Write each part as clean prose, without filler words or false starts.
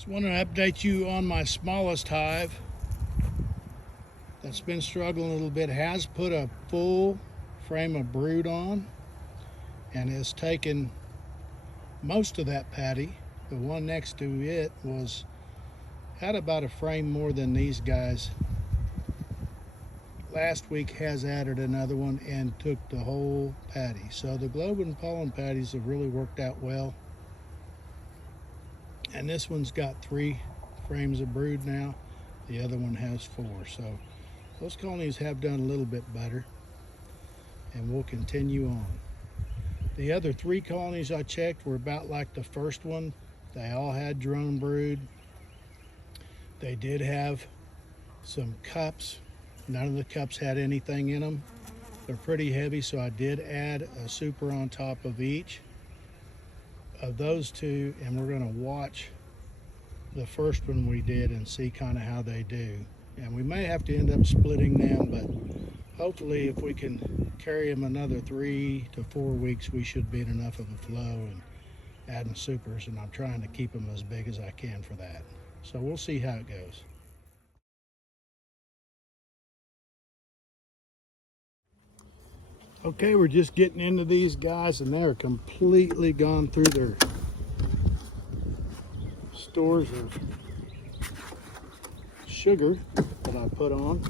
Just want to update you on my smallest hive that's been struggling a little bit. Has put a full frame of brood on and has taken most of that patty. The one next to it had about a frame more than these guys. Last week has added another one and took the whole patty. So the Globe and Pollen patties have really worked out well. And this one's got 3 frames of brood now. The other one has 4. So those colonies have done a little bit better, and we'll continue on. The other 3 colonies I checked were about like the first one. They all had drone brood. They did have some cups. None of the cups had anything in them. They're pretty heavy, so I did add a super on top of each of those 2, and we're going to watch the first one we did and see kind of how they do. And we may have to end up splitting them, but hopefully if we can carry them another 3 to 4 weeks, we should be in enough of a flow and adding supers, and I'm trying to keep them as big as I can for that. So we'll see how it goes. Okay, we're just getting into these guys, and they're completely gone through their stores of sugar that I put on.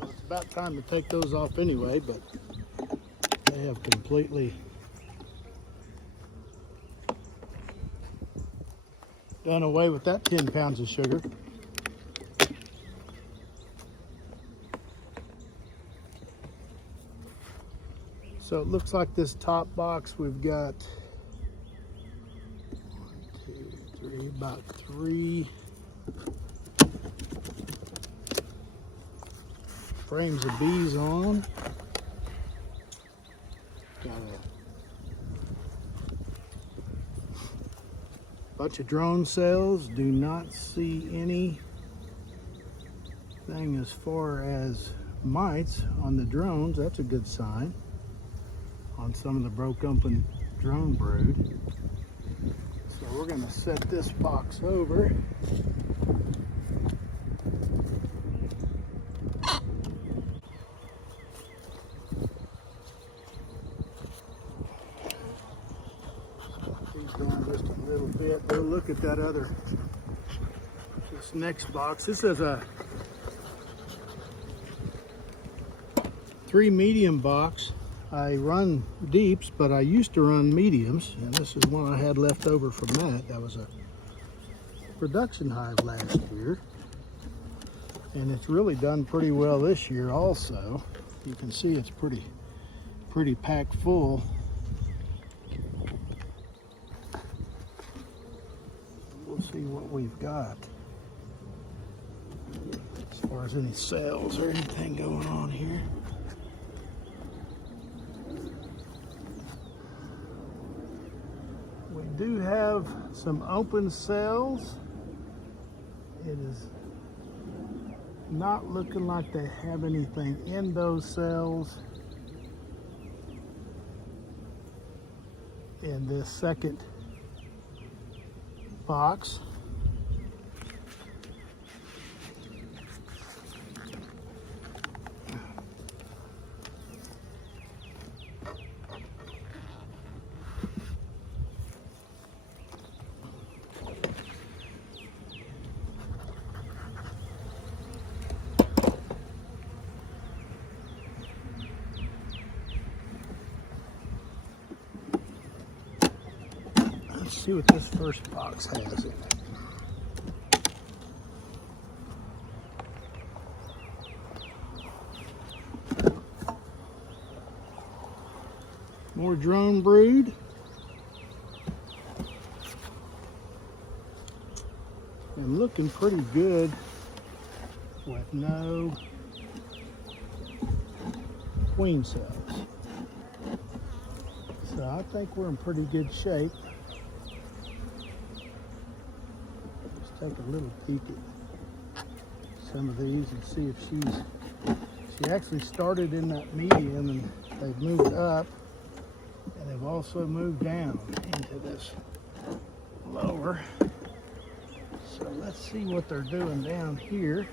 So it's about time to take those off anyway, but they have completely done away with that 10 pounds of sugar. So it looks like this top box, we've got 1, 2, 3, about 3 frames of bees on. Got a bunch of drone cells. Do not see anything as far as mites on the drones. That's a good sign on some of the broke open drone brood. So we're going to set this box over. Keep going just a little bit. Go look at that this next box. This is a 3 medium box. I run deeps, but I used to run mediums, and this is one I had left over from that. That was a production hive last year, and it's really done pretty well this year also. You can see it's pretty packed full. We'll see what we've got as far as any cells or anything going on here. We do have some open cells. It is not looking like they have anything in those cells in this second box. Let's see what this first box has in it. More drone brood. And looking pretty good with no queen cells. So I think we're in pretty good shape. Let's take a little peek at some of these and see if she actually started in that medium and they've moved up. And they've also moved down into this lower. So let's see what they're doing down here.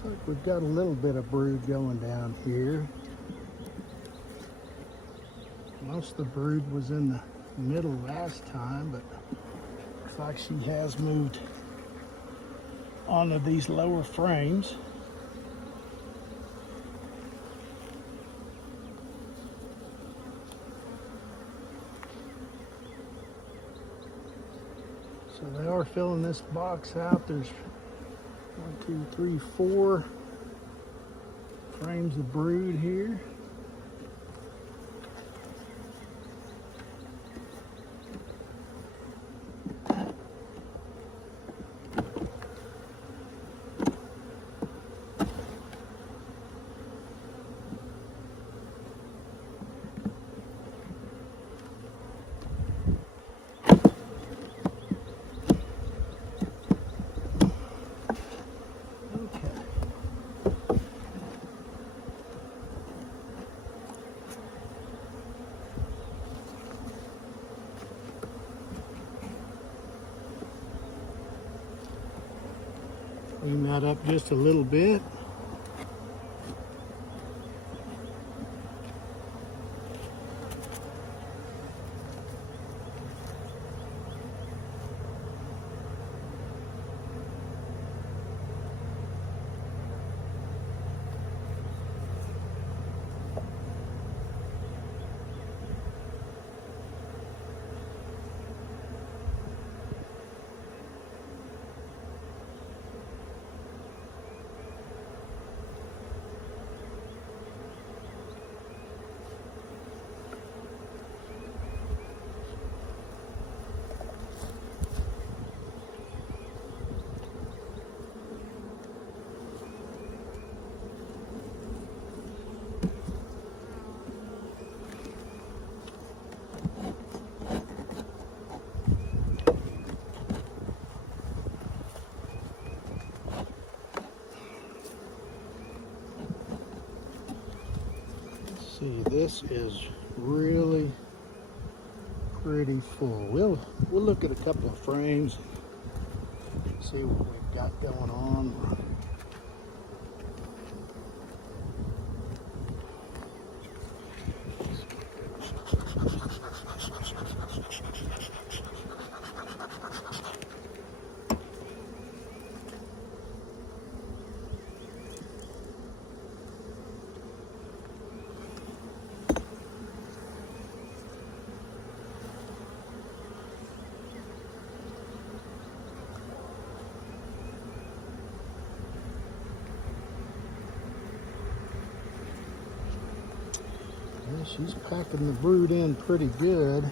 Looks like we've got a little bit of brood going down here. Most of the brood was in the middle last time, but looks like she has moved onto these lower frames. So they are filling this box out. There's 1, 2, 3, 4 frames of brood here. Clean that up just a little bit. See, this is really pretty full. We'll look at a couple of frames, see what we've got going on. She's packing the brood in pretty good.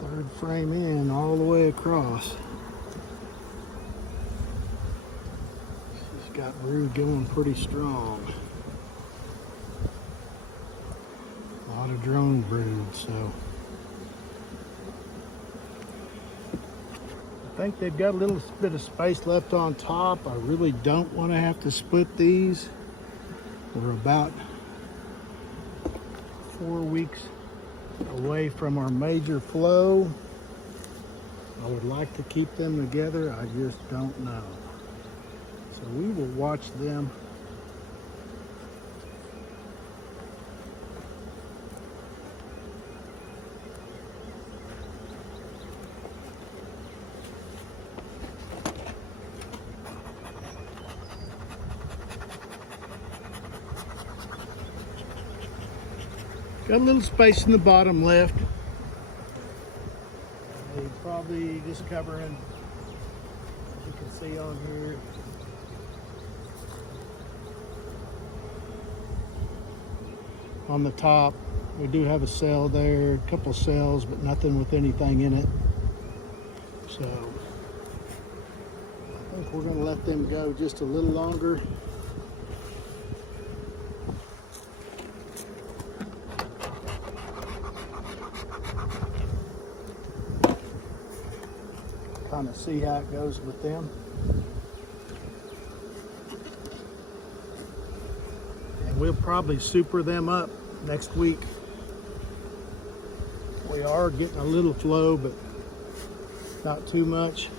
Third frame in all the way across. She's got brood going pretty strong. A lot of drone brood, so. I think they've got a little bit of space left on top. I really don't want to have to split these. We're about 4 weeks away from our major flow. I would like to keep them together. I just don't know. So we will watch them. Got a little space in the bottom left. They probably just covering, as you can see on here. On the top, we do have a cell there, a couple cells, but nothing with anything in it. So I think we're gonna let them go just a little longer. Kind of see how it goes with them. And we'll probably super them up next week. We are getting a little flow, but not too much.